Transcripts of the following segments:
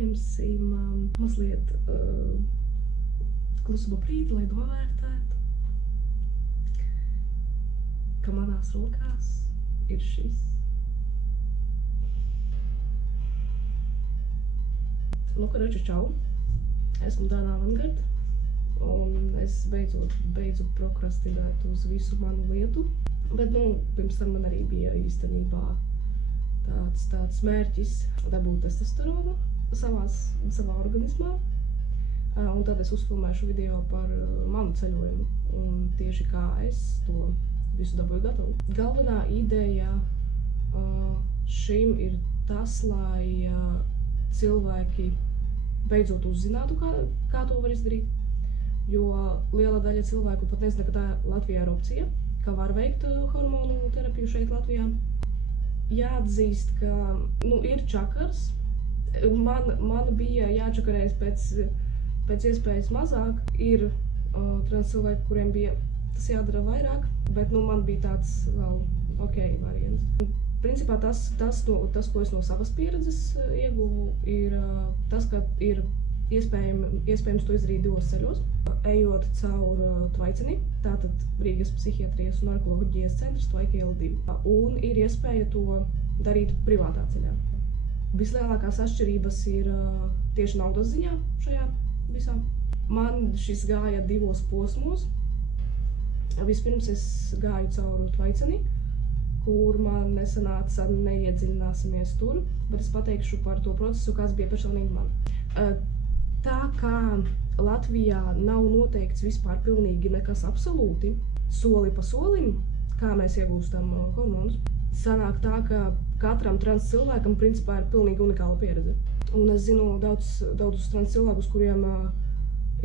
paņemsim mazliet klusuma brīdi, lai novērtētu, ka manās rokās ir šis. Nu, karaču čau, esmu Dāna Avangard, un es beidzu prokrastinēt uz visu manu lietu, bet, pirms tam man arī bija īstenībā tāds mērķis dabūt testosteronu savā organismā, un tad es uzfilmēšu video par manu ceļojumu, un tieši kā es to visu dabūju gatavu. Galvenā ideja šim ir tas, lai cilvēki beidzot uzzinātu, kā to var izdarīt, jo liela daļa cilvēku pat nezina, ka tā Latvijā ir opcija, ka var veikt hormonu terapiju šeit Latvijā. Jāatzīst, ka ir čakars. Man bija jāčakarējas pēc iespējas mazāk. Ir trans cilvēki, kuriem bija tas jādara vairāk, bet man bija tāds vēl ok variants. Principā tas, ko es no savas pieredzes ieguvu, ir tas, ka ir iespējams to izdarīt divos ceļos. Ejot caur Tvaiceni, tātad Rīgas psihiatrijas un narkoloģijas centrs Tvaika iela 2. Un ir iespēja to darīt privātā ceļā. Vislielākās atšķirības ir tieši naudas ziņā šajā visā. Man šis gāja divos posmos. Vispirms es gāju caur Tvaiceni, kur man nesanāca, neiedziļināsimies tur, bet es pateikšu par to procesu, kas bija personīgi man. Tā kā Latvijā nav noteikts vispār pilnīgi nekas absolūti, soli pa solim, kā mēs iegūstam hormonus, sanāk tā, ka katram trans cilvēkam principā ir pilnīgi unikāla pieredze. Un es zinu daudzus trans cilvēkus, kuriem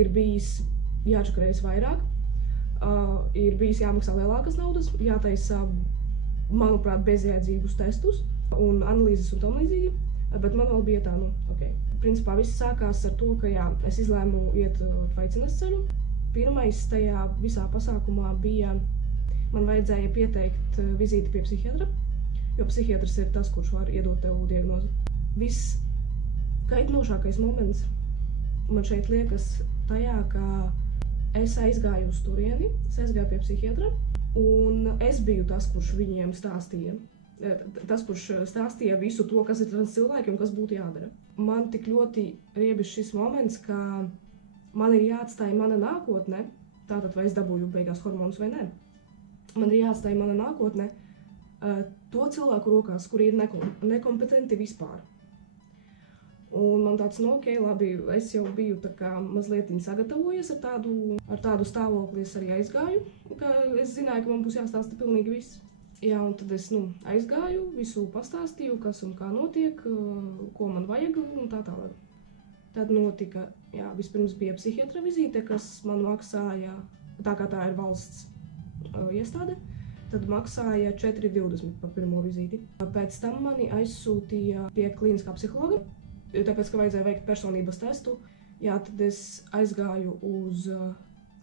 ir bijis jāčakarējas vairāk, ir bijis jāmaksā lielākas naudas, jātaisa, manuprāt, bezjēdzīgus testus un analīzes un tam līdzīgi, bet man vēl bija tā, ok. Principā viss sākās ar to, ka es izlēmu iet Tvaicenes ceļu. Pirmais tajā visā pasākumā bija, man vajadzēja pieteikt vizīti pie psihiatra, jo psihiatrs ir tas, kurš var iedot tev diagnozi. Viss kaitinošākais moments man šeit liekas tajā, ka es aizgāju uz turieni, es aizgāju pie psihiatra, un es biju tas, kurš viņiem stāstīja. Tas, kurš stāstīja visu to, kas ir trans cilvēki un kas būtu jādara. Man tik ļoti riebis šis moments, ka man ir jāatstāja mana nākotne, tātad vai es dabūju beigās hormonus vai nē. Man ir jāatstāja mana nākotne to cilvēku rokās, kuri ir nekompetenti vispār. Un man tāds, ok, labi, es jau biju tā kā mazliet sagatavojies ar tādu stāvokli, es arī aizgāju, ka es zināju, ka man būs jāstāsta pilnīgi viss. Jā, un tad es aizgāju, visu pastāstīju, kas un kā notiek, ko man vajag un tā tālāk. Tad notika, vispirms bija psihiatra vizīte, kas man maksāja, tā kā tā ir valsts iestāde, tad maksāja 4,20 par pirmo vizīti. Pēc tam mani aizsūtīja pie klīniskā psihologa, tāpēc, ka vajadzēja veikt personības testu. Tad es aizgāju uz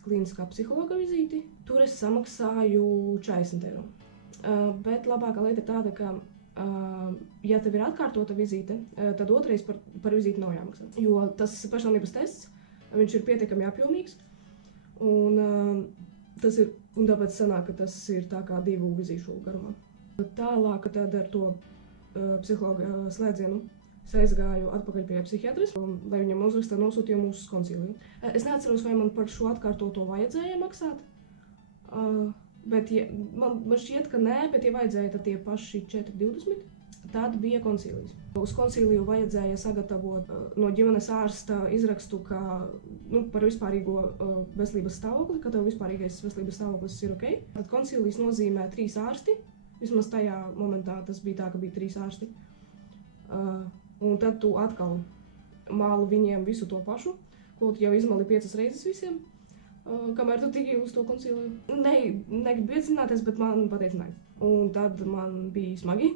klīniskā psihologa vizīti, tur es samaksāju 40 eiro. Bet labākā lieta ir tāda, ka, ja tev ir atkārtota vizīte, tad otrais par vizīti nav jāmaksā. Jo tas personības tests, viņš ir pietiekami apjomīgs, un tāpēc sanāk, ka tas ir tā kā 2 vizīšu garumā. Tālāk tad ar to psihologa slēdzienu es aizgāju atpakaļ pie psihiatras, lai viņam uzraksta nosūtījumu uz koncīliju. Es neatceros, vai man par šo atkārtoto vajadzēja maksāt. Bet man šķiet, ka nē, bet ja vajadzēja, tad tie paši 4,20, tad bija koncīlijas. Uz koncīliju vajadzēja sagatavot no ģimenes ārsta izrakstu par vispārīgo veselības stāvokli, ka tev vispārīgais veselības stāvoklis ir ok. Tad koncīlijas nozīmē 3 ārsti, vismaz tajā momentā tas bija tā, ka bija 3 ārsti. Un tad tu atkal māli viņiem visu to pašu, ko tu jau izmali 5 reizes visiem. Kamēr tu tiki uz to koncīliju. Negribu iedzināties, bet man pateica nē. Un tad man bija smagi.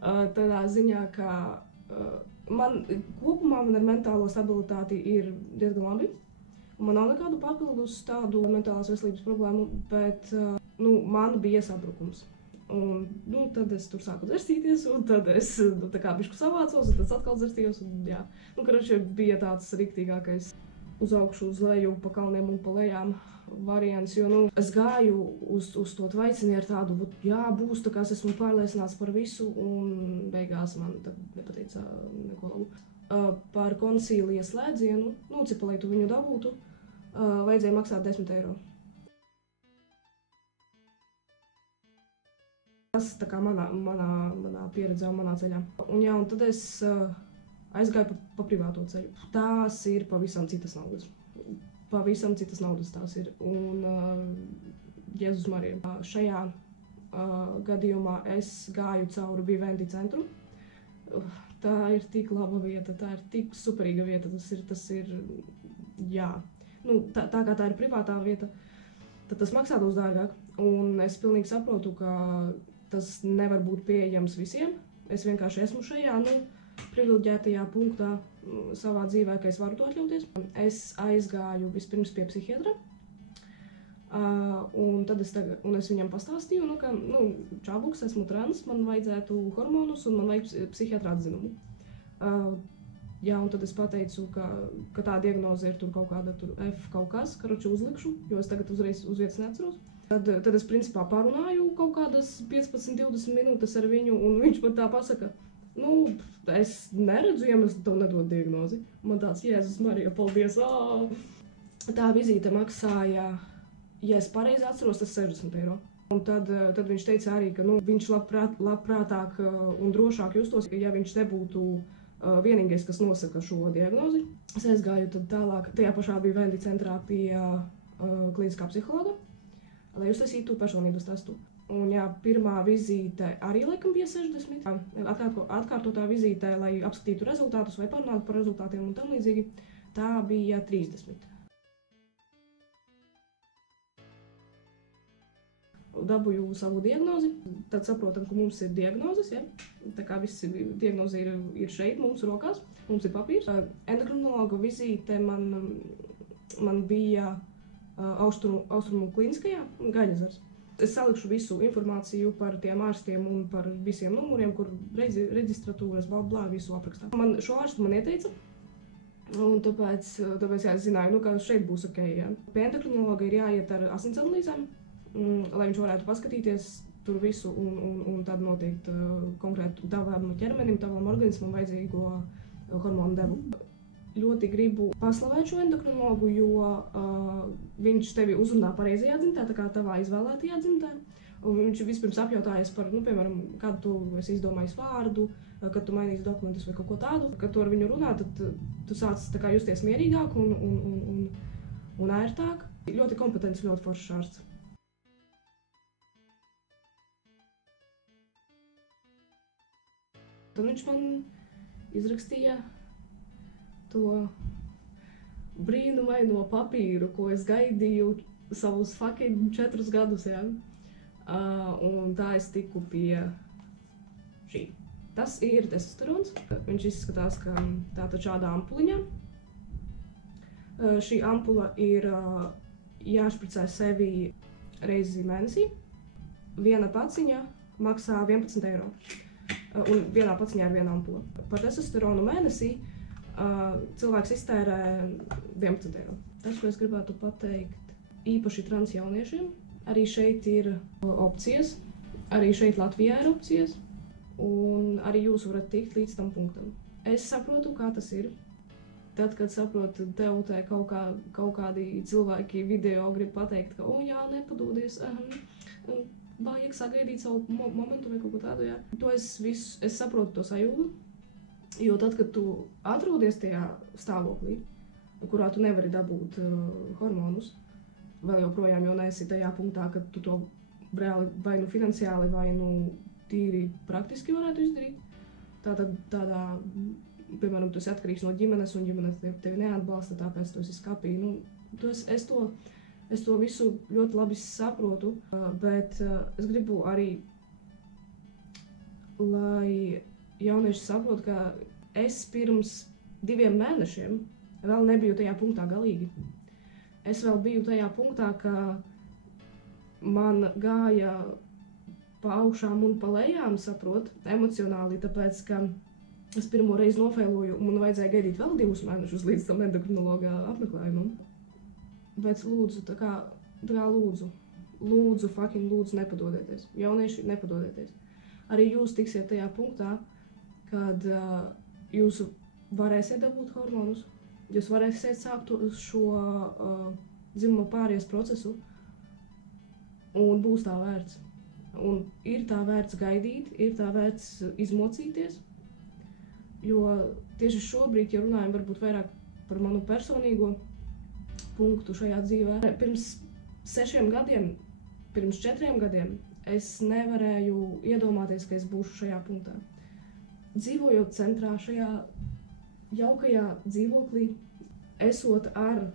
Tādā ziņā, ka kopumā man ar mentālo stabilitāti ir diezgan labi. Man nav nekādu papildus tādu mentālās veselības problēmu, bet man bija sabrukums. Un, tad es tur sāku dzerstīties, un tad es tā kā bišku savācos, un tad atkal dzerstījos, un jā. Karoči, bija tāds riktīgākais uz augšu, uz leju, pa kalniem un pa lejām variants, jo, es gāju uz to tvaicini ar tādu, jā, būs, tā kā es esmu pārliecināts par visu, un beigās man tad nepateica neko labu. Par koncīlija slēdzienu, cik palītu viņu dabūtu, vajadzēja maksāt 10 eiro. Tas tā kā manā pieredzē un manā ceļā. Un tad es aizgāju pa privāto ceļu. Tās ir pavisam citas naudas. Pavisam citas naudas tās ir. Un Jēzus Marija. Šajā gadījumā es gāju cauri Vivendi centru. Tā ir tik laba vieta, tā ir tik superīga vieta. Tas ir jā. Tā kā tā ir privātā vieta, tad tas maksā daudz dārgāk. Un es pilnīgi saprotu, ka tas nevar būt pieejams visiem. Es vienkārši esmu šajā, privileģētajā punktā savā dzīvē, ka es varu to atļauties. Es aizgāju vispirms pie psihiatra, un es viņam pastāstīju, ka, čābuks, esmu trans, man vajadzētu hormonus un man vajag psihiatra atzinumu. Un tad es pateicu, ka tā diagnoze ir tur kaut kāda F kaut kas, karoči uzlikšu, jo es tagad uzreiz uz vietas neatceros. Tad es principā parunāju kaut kādas 15-20 minūtes ar viņu, un viņš man tā pasaka, es neredzu iemeslu tev nedot diagnozi. Man tāds, Jēzus Marija, paldies! Tā vizīte maksāja, ja es pareizi atceros, tas 60 eiro. Un tad viņš teica arī, ka viņš labprātāk un drošāk justos, ja viņš nebūtu vienīgais, kas nosaka šo diagnozi. Es aizgāju tad tālāk, tajā pašā bija Vivendi centrā pie klīniskā psihologa, lai uztaisītu personības testu. Un pirmā vizīte arī laikam bija 60. Atkārtotā vizīte, lai apskatītu rezultātus vai parunātu par rezultātiem un tam līdzīgi, tā bija 30. Dabūju savu diagnozi, tad saprotam, ka mums ir diagnozes, ja? Tā kā visi diagnozi ir šeit, mums rokās, mums ir papīrs. Endokrinologa vizīte man bija Austrumu klīniskajā Gaļazars. Es salikšu visu informāciju par tiem ārstiem un par visiem numuriem, kur reģistratūras, visu aprakstā. Šo ārstu man ieteica, un tāpēc es zināju, ka šeit būs ok. Ja. Pie endokrinologa ir jāiet ar asins analīzēm, lai viņš varētu paskatīties tur visu un tad noteikt konkrētu tavam ķermenim, tavam organismam vajadzīgo hormonu devu. Ļoti gribu paslavēt šo endokrinologu, jo viņš tevi uzrunā pareizajā dzimtē, tā kā tavā izvēlētajā dzimtē. Un viņš vispirms apjautājas par, piemēram, kādu tu esi izdomājis vārdu, kad tu mainīsi dokumentus vai kaut ko tādu. Kad tu ar viņu runā, tad tu sāc tā kā justies mierīgāk un ērtāk. Ļoti kompetents, ļoti foršs ārsts. Tad viņš man izrakstīja to brīnumaino papīru, ko es gaidīju savus fucking 4 gadus, ja? Un tā es tiku pie šī. Tas ir testosterons. Viņš izskatās, ka tātad šādā ampuliņā. Šī ampula ir jāšpricē sevi reizi mēnesī. Viena paciņa maksā 11 eiro. Un vienā paciņā ir viena ampula. Par testosteronu mēnesī cilvēks iztērē 11 eiro. Tas, ko es gribētu pateikt, īpaši trans jauniešiem, arī šeit ir opcijas, arī šeit Latvijā ir opcijas, un arī jūs varat tikt līdz tam punktam. Es saprotu, kā tas ir. Tad, kad saprotu, tev te kaut kādi cilvēki video grib pateikt, ka, jā, nepadodies, vajag sagaidīt savu momentu vai kaut ko tādu, jā. To es saprotu to sajūtu. Jo tad, kad tu atrodies tajā stāvoklī, kurā tu nevari dabūt hormonus, vēl joprojām jau neesi tajā punktā, kad tu to reāli vai finansiāli, vai tīri praktiski varētu izdarīt. Tādā, piemēram, tu esi atkarīgs no ģimenes, un ģimenes tevi neatbalsta, tāpēc tu esi skapī. Es to visu ļoti labi saprotu, bet es gribu arī, lai jaunieši saprot, ka es pirms 2 mēnešiem vēl nebiju tajā punktā galīgi. Es vēl biju tajā punktā, ka man gāja pa augšām un pa lejām, saprot, emocionāli, tāpēc, ka es pirmo reizi nofēloju, un man vajadzēja gaidīt vēl 2 mēnešus līdz tam endokrinologa apmeklējumam. Bet lūdzu, tā kā lūdzu, fucking lūdzu, nepadodieties. Jaunieši, nepadodieties. Arī jūs tiksiet tajā punktā, kad jūs varēsiet dabūt hormonus, jūs varēsiet sākt šo dzimuma pāries procesu, un būs tā vērts. Un ir tā vērts gaidīt, ir tā vērts izmocīties, jo tieši šobrīd, ja runājam varbūt vairāk par manu personīgo punktu šajā dzīvē, pirms 6 gadiem, pirms 4 gadiem es nevarēju iedomāties, ka es būšu šajā punktā. Dzīvojot centrā, šajā jaukajā dzīvoklī, esot ar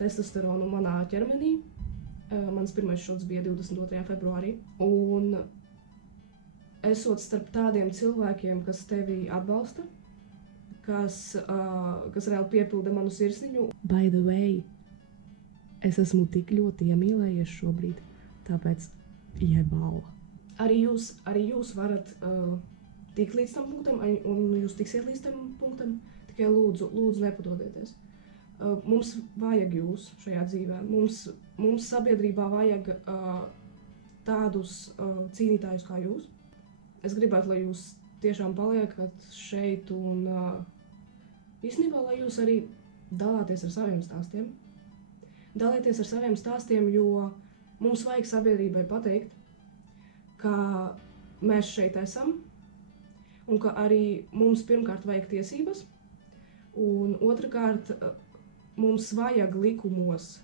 testosteronu manā ķermenī, mans pirmais šots bija 22. februārī, un esot starp tādiem cilvēkiem, kas tevi atbalsta, kas reāli piepilda manu sirsniņu. By the way, es esmu tik ļoti iemīlējies šobrīd, tāpēc jebala. Arī jūs varat tikt līdz tam punktam, un jūs tiksiet līdz tam punktam, tikai lūdzu nepadodieties. Mums vajag jūs šajā dzīvē. Mums sabiedrībā vajag tādus cīnītājus kā jūs. Es gribētu, lai jūs tiešām paliekat šeit un īstenībā, lai jūs arī dalāties ar saviem stāstiem. Dalieties ar saviem stāstiem, jo mums vajag sabiedrībai pateikt, ka mēs šeit esam un ka arī mums pirmkārt vajag tiesības, un otrkārt mums vajag likumos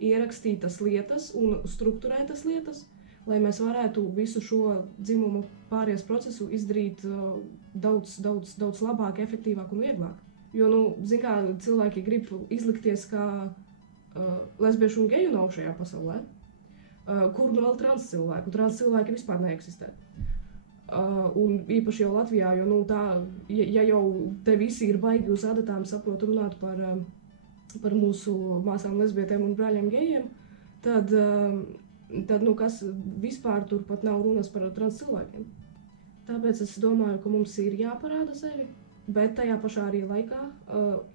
ierakstītas lietas un strukturētas lietas, lai mēs varētu visu šo dzimuma pāries procesu izdarīt daudz labāk, efektīvāk un vieglāk. Jo, zin kā, cilvēki grib izlikties, ka lesbiešu un geju nav šajā pasaulē, kur vēl trans cilvēki vispār neeksistē. Un īpaši jau Latvijā, jo ja jau te visi ir baigi uz adatām saprot runāt par mūsu māsām lesbietēm un brāļiem gejiem, tad kas vispār tur pat nav runas par trans cilvēkiem. Tāpēc es domāju, ka mums ir jāparāda sevi, bet tajā pašā arī laikā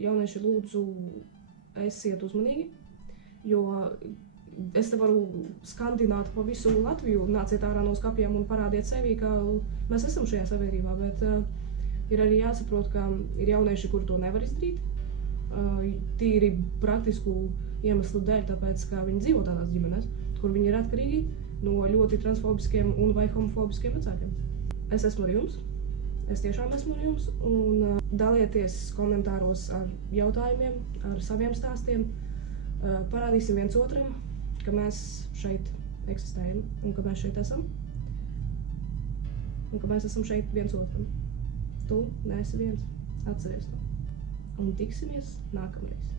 jaunieši lūdzu esiet uzmanīgi, jo es te varu skandināt pa visu Latviju, nāciet ārā no skapiem un parādiet sevi, ka mēs esam šajā sabiedrībā, bet ir arī jāsaprot, ka ir jaunieši, kuri to nevar izdarīt, tīri praktisku iemeslu dēļ, tāpēc, ka viņi dzīvo tādās ģimenēs, kur viņi ir atkarīgi no ļoti transfobiskiem un vai homofobiskiem vecākiem. Es esmu ar jums, es tiešām esmu ar jums, un dalieties komentāros ar jautājumiem, ar saviem stāstiem, parādīsim viens otram, ka mēs šeit eksistējam, un ka mēs šeit esam, un ka mēs esam šeit viens otram. Tu neesi viens, atceries to. Un tiksimies nākamreiz.